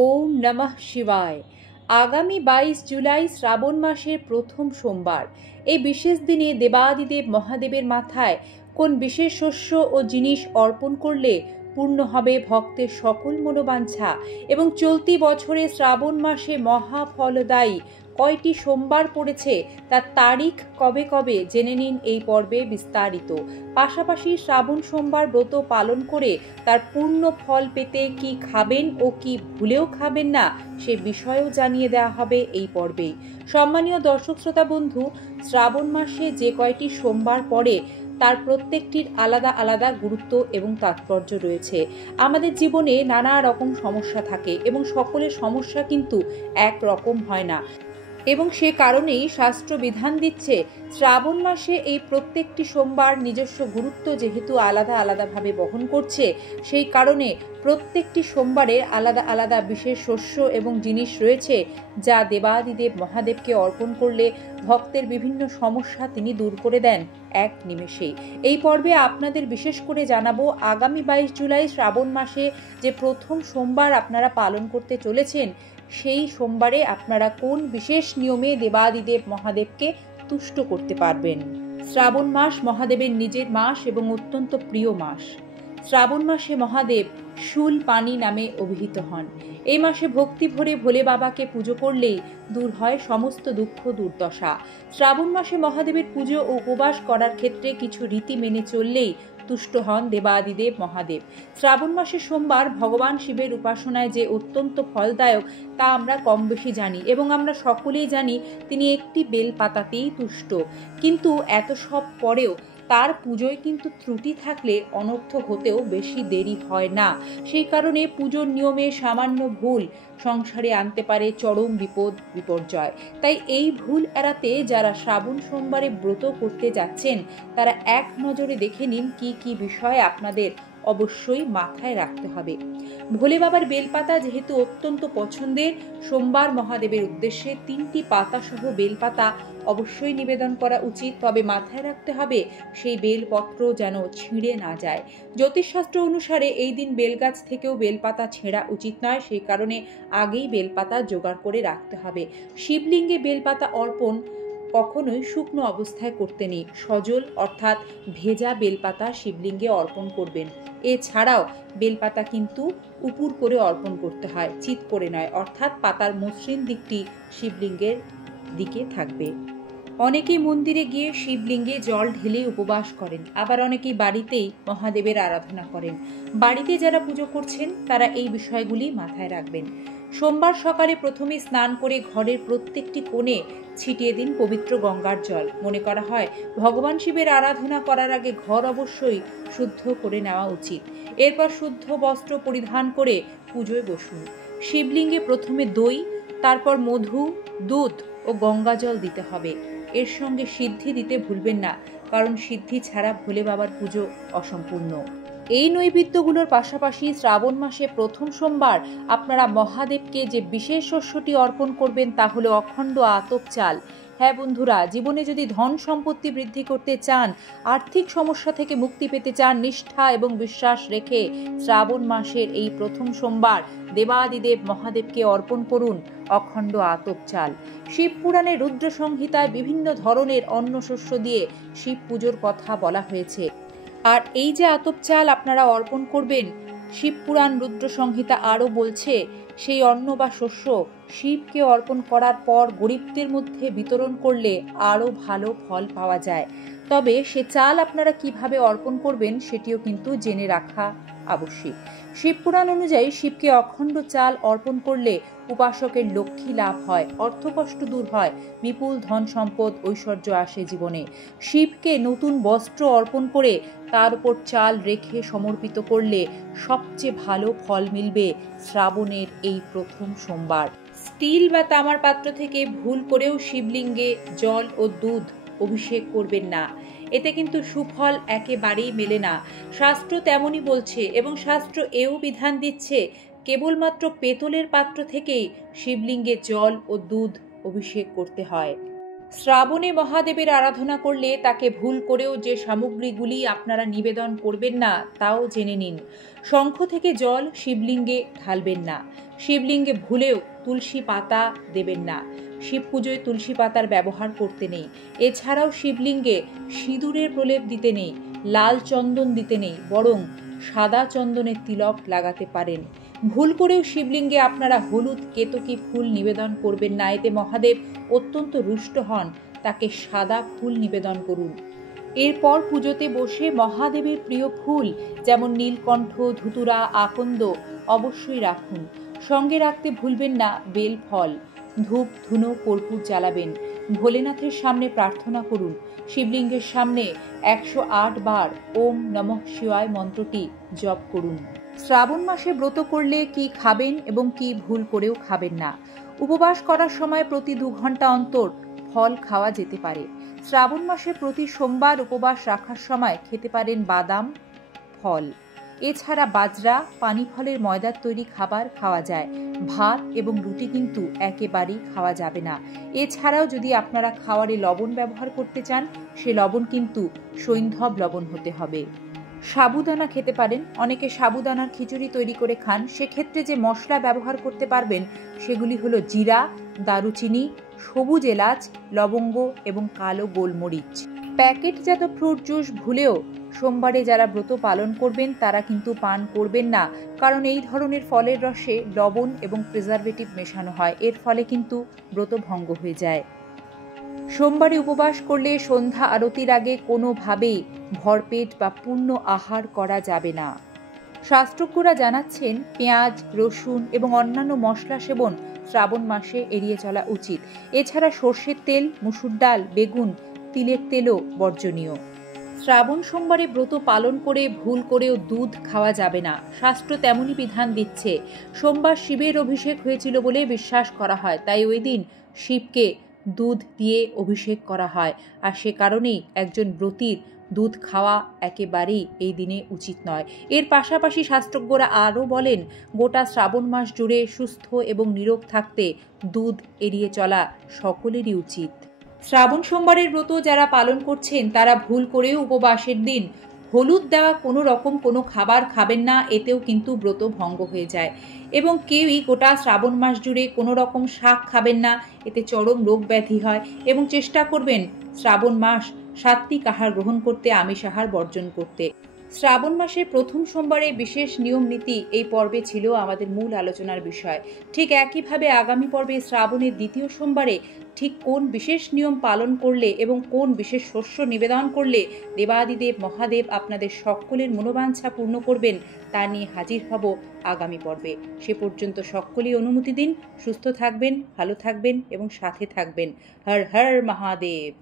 ওম নমঃ শিবায়। আগামী 22 জুলাই শ্রাবণ মাসের প্রথম সোমবার। এই বিশেষ দিনে দেবাদিদেব মহাদেবের মাথায় কোন বিশেষ শস্য ও জিনিস অর্পণ করলে পূর্ণ হবে ভক্তের সকল মনোবাঞ্ছা এবং চলতি বছরে শ্রাবণ মাসে মহাফলদায়ী কয়টি সোমবার পড়েছে তার তারিখ কবে কবে জেনে নিন এই পর্বে বিস্তারিত। পাশাপাশি শ্রাবণ সোমবার ব্রত পালন করে তার পূর্ণ ফল পেতে কি খাবেন ও কি ভুলেও খাবেন না সে বিষয়েও জানিয়ে দেওয়া হবে এই পর্বে। সম্মানীয় দর্শক শ্রোতা বন্ধু, শ্রাবণ মাসে যে কয়টি সোমবার পড়ে তার প্রত্যেকটির আলাদা আলাদা গুরুত্ব এবং তাৎপর্য রয়েছে। আমাদের জীবনে নানা রকম সমস্যা থাকে এবং সকলের সমস্যা কিন্তু এক রকম হয় না এবং সে কারণেই শাস্ত্র বিধান দিচ্ছে শ্রাবণ মাসে এই প্রত্যেকটি সোমবার নিজস্ব গুরুত্ব যেহেতু আলাদা আলাদাভাবে বহন করছে, সেই কারণে প্রত্যেকটি সোমবারের আলাদা আলাদা বিশেষ শস্য এবং জিনিস রয়েছে যা দেবাদিদেব মহাদেবকে অর্পণ করলে ভক্তের বিভিন্ন সমস্যা তিনি দূর করে দেন এক নিমেষেই। এই পর্বে আপনাদের বিশেষ করে জানাবো আগামী 22 জুলাই শ্রাবণ মাসে যে প্রথম সোমবার আপনারা পালন করতে চলেছেন সেই সোমবারে আপনারা কোন বিশেষ নিয়মে দেবাদিদেব মহাদেবকে তুষ্ট করতে পারবেন। শ্রাবণ মাস মহাদেবের নিজের মাস এবং অত্যন্ত প্রিয় মাস। শ্রাবণ মাসে মহাদেব শুল পানি নামে অভিহিত হন। এই মাসে ভক্তি ভরে ভোলে বাবাকে পুজো করলেই দূর হয় সমস্ত দুঃখ দুর্দশা। শ্রাবণ মাসে মহাদেবের পুজো ও উপবাস করার ক্ষেত্রে কিছু রীতি মেনে চললেই তুষ্ট হন দেবাদিদেব মহাদেব। শ্রাবণ মাসের সোমবার ভগবান শিবের উপাসনায় যে অত্যন্ত ফলদায়ক তা আমরা কম বেশি জানি এবং আমরা সকলেই জানি তিনি একটি বেলপাতাতেই তুষ্ট। কিন্তু এত সব পরেও তার পুজোয় কিন্তু ত্রুটি থাকলে অনর্থক হতেও বেশি দেরি হয় না। সেই কারণে পুজোর নিয়মে সামান্য ভুল সংসারে আনতে পারে চরম বিপদ বিপর্যয়। তাই এই ভুল এড়াতে যারা শ্রাবণ সোমবারে ব্রত করতে যাচ্ছেন তারা এক নজরে দেখে নিন কি কি বিষয় আপনাদের অবশ্যই মাথায় রাখতে হবে। ভোলে বাবার বেলপাতা যেহেতু অত্যন্ত পছন্দের, সোমবার মহাদেবের উদ্দেশ্যে 3টি পাতা সহ বেলপাতা অবশ্যই নিবেদন করা উচিত। তবে মাথায় রাখতে হবে সেই বেলপত্র যেন ছিঁড়ে না যায়। জ্যোতিষশাস্ত্র অনুসারে এই দিন বেলগাছ থেকেও বেলপাতা ছেঁড়া উচিত নয়, সেই কারণে আগেই বেলপাতা জোগাড় করে রাখতে হবে। শিবলিঙ্গে বেলপাতা অর্পণ কখনোই শুকনো অবস্থায় করতে নেই। সজল অর্থাৎ ভেজা বেলপাতা শিবলিঙ্গে অর্পণ করবেন। এছাড়াও বেলপাতা কিন্তু উপুর করে অর্পণ করতে হয়, চিত করে নয়, অর্থাৎ পাতার মসৃণ দিকটি শিবলিঙ্গের দিকে থাকবে। অনেকেই মন্দিরে গিয়ে শিবলিঙ্গে জল ঢেলে উপবাস করেন, আবার অনেকেই বাড়িতেই মহাদেবের আরাধনা করেন। বাড়িতে যারা পুজো করছেন তারা এই বিষয়গুলি মাথায় রাখবেন। সোমবার সকালে প্রথমে স্নান করে ঘরের প্রত্যেকটি কোণে ছিটিয়ে দিন পবিত্র গঙ্গার জল। মনে করা হয় ভগবান শিবের আরাধনা করার আগে ঘর অবশ্যই শুদ্ধ করে নেওয়া উচিত। এরপর শুদ্ধ বস্ত্র পরিধান করে পুজোয় বসুন। শিবলিঙ্গে প্রথমে দই, তারপর মধু, দুধ ও গঙ্গা জল দিতে হবে। এর সঙ্গে সিদ্ধি দিতে ভুলবেন না, কারণ সিদ্ধি ছাড়া ভোলে বাবার পুজো অসম্পূর্ণ। এই নৈবেদ্যগুলোর পাশাপাশি শ্রাবণ মাসে প্রথম সোমবার আপনারা মহাদেবকে যে বিশেষ শস্যটি অর্পণ করবেন তা হলো অখণ্ড আতপ চাল। হ্যাঁ বন্ধুরা, জীবনে যদি ধন সম্পত্তি বৃদ্ধি করতে চান, আর্থিক সমস্যা থেকে মুক্তি পেতে চান, নিষ্ঠা এবং বিশ্বাস রেখে শ্রাবণ মাসের এই প্রথম সোমবার দেবাদিদেব মহাদেবকে অর্পণ করুন অখণ্ড আতপ চাল। শিব পুরাণে রুদ্র সংহিতায় বিভিন্ন ধরনের অন্ন শস্য দিয়ে শিব পুজোর কথা বলা হয়েছে। আর এই যে আতপ চাল আপনারা অর্পণ করবেন, শিবপুরাণ রুদ্র সংহিতা আরও বলছে সেই অন্ন বা শস্য শিবকে অর্পণ করার পর গরিবদের মধ্যে বিতরণ করলে আরও ভালো ফল পাওয়া যায়। তবে সে চাল আপনারা কিভাবে অর্পণ করবেন সেটিও কিন্তু জেনে রাখা আবশ্যক। শিবপুরাণ অনুযায়ী শিবকে অখণ্ড চাল অর্পণ করলে উপাসকের লক্ষ্মী লাভ হয়, অর্থকষ্ট দূর হয়, বিপুল ধন সম্পদ ঐশ্বর্য আসে জীবনে। শিবকে নতুন বস্ত্র অর্পণ করে তার উপর চাল রেখে সমর্পিত করলে সবচেয়ে ভালো ফল মিলবে শ্রাবণের এই প্রথম সোমবার। স্টিল বা তামার পাত্র থেকে ভুল করেও শিবলিঙ্গে জল ও দুধ অভিষেক করবেন না, এতে কিন্তু সুফল একেবারেই মেলে না। শাস্ত্র তেমনই বলছে এবং শাস্ত্র এও বিধান দিচ্ছে কেবলমাত্র পেতলের পাত্র থেকেই শিবলিঙ্গে জল ও দুধ অভিষেক করতে হয়। শ্রাবণে মহাদেবের আরাধনা করলে তাকে ভুল করেও যে সামগ্রীগুলি আপনারা নিবেদন করবেন না তাও জেনে নিন। শঙ্খ থেকে জল শিবলিঙ্গে ঢালবেন না। শিবলিঙ্গে ভুলেও তুলসী পাতা দেবেন না। শিব পুজোয় তুলসী পাতার ব্যবহার করতে নেই। এছাড়াও শিবলিঙ্গে সিঁদুরের প্রলেপ দিতে নেই, লাল চন্দন দিতে নেই, বরং সাদা চন্দনের তিলক লাগাতে পারেন। ভুল করেও শিবলিঙ্গে আপনারা হলুদ কেতকী ফুল নিবেদন করবেন না, এতে মহাদেব অত্যন্ত রুষ্ট হন। তাকে সাদা ফুল নিবেদন করুন। এরপর পুজোতে বসে মহাদেবের প্রিয় ফুল যেমন নীলকণ্ঠ, ধুতুরা, আকন্দ অবশ্যই রাখুন। সঙ্গে রাখতে ভুলবেন না বেল ফল। ধূপ, ধুনো, কর্পূর জ্বালাবেন। ভোলেনাথের সামনে প্রার্থনা করুন। শিবলিঙ্গের সামনে 108 বার ওম নমঃ শিবায় মন্ত্রটি জপ করুন। শ্রাবণ মাসে ব্রত করলে কি খাবেন এবং কি ভুল করেও খাবেন না। উপবাস করার সময় প্রতি 2 ঘন্টা অন্তর ফল খাওয়া যেতে পারে। শ্রাবণ মাসে প্রতি সোমবার উপবাস রাখার সময় খেতে পারেন বাদাম, ফল। এছাড়া বাজরা, পানি ফলের ময়দার তৈরি খাবার খাওয়া যায়। ভাত এবং রুটি কিন্তু একেবারেই খাওয়া যাবে না। এছাড়াও যদি আপনারা খাবারে লবণ ব্যবহার করতে চান, সে লবণ কিন্তু সৈন্ধব লবণ হতে হবে। সাবুদানা খেতে পারেন। অনেকে সাবুদানার খিচুড়ি তৈরি করে খান। সেক্ষেত্রে যে মশলা ব্যবহার করতে পারবেন সেগুলি হলো জিরা, দারুচিনি, সবুজ এলাচ, লবঙ্গ এবং কালো গোলমরিচ। প্যাকেটজাত ফ্রুট জুস ভুলেও সোমবারে যারা ব্রত পালন করবেন তারা কিন্তু পান করবেন না, কারণ এই ধরনের ফলের রসে লবণ এবং প্রিজারভেটিভ মেশানো হয়। এর ফলে কিন্তু ব্রত ভঙ্গ হয়ে যায়। সোমবারে উপবাস করলে সন্ধ্যা আরতির আগে কোনোভাবেই ভরপেট বা পূর্ণ আহার করা যাবে না। শাস্ত্রজ্ঞরা জানাচ্ছেন পেঁয়াজ, রসুন এবং অন্যান্য মশলা সেবন শ্রাবণ মাসে এড়িয়ে চলা উচিত। এছাড়া সর্ষের তেল, মুসুর ডাল, বেগুন, তিলের তেলও বর্জনীয়। শ্রাবণ সোমবারে ব্রত পালন করে ভুল করেও দুধ খাওয়া যাবে না। শাস্ত্র তেমনই বিধান দিচ্ছে। সোমবার শিবের অভিষেক হয়েছিল বলে বিশ্বাস করা হয়, তাই ওই দিন শিবকে দুধ দিয়ে অভিষেক করা হয়। আর সে কারণেই একজন ব্রতীর দুধ খাওয়া একেবারেই এই দিনে উচিত নয়। এর পাশাপাশি শাস্ত্রজ্ঞরা আরও বলেন, গোটা শ্রাবণ মাস জুড়ে সুস্থ এবং নিরোগ থাকতে দুধ এড়িয়ে চলা সকলেরই উচিত। শ্রাবণ সোমবারের ব্রত যারা পালন করছেন তারা ভুল করেও উপবাসের দিন হলুদ দেওয়া কোনো খাবার খাবেন না, এতেও কিন্তু ব্রত ভঙ্গ হয়ে যায়। এবং কেউই গোটা শ্রাবণ মাস জুড়ে কোনো রকম শাক খাবেন না, এতে চরম রোগ ব্যাধি হয়। এবং চেষ্টা করবেন শ্রাবণ মাস সাত্ত্বিক আহার গ্রহণ করতে, আমিষ আহার বর্জন করতে। শ্রাবণ মাসের প্রথম সোমবারে বিশেষ নিয়ম নীতি এই পর্বে ছিল আমাদের মূল আলোচনার বিষয়। ঠিক একইভাবে আগামী পর্বে শ্রাবণের দ্বিতীয় সোমবারে ঠিক কোন বিশেষ নিয়ম পালন করলে এবং কোন বিশেষ শস্য নিবেদন করলে দেবাদিদেব মহাদেব আপনাদের সকলের মনোবাঞ্ছা পূর্ণ করবেন তা নিয়ে হাজির হব আগামী পর্বে। সে পর্যন্ত সকলেই অনুমতি দিন। সুস্থ থাকবেন, ভালো থাকবেন এবং সাথে থাকবেন। হর হর মহাদেব।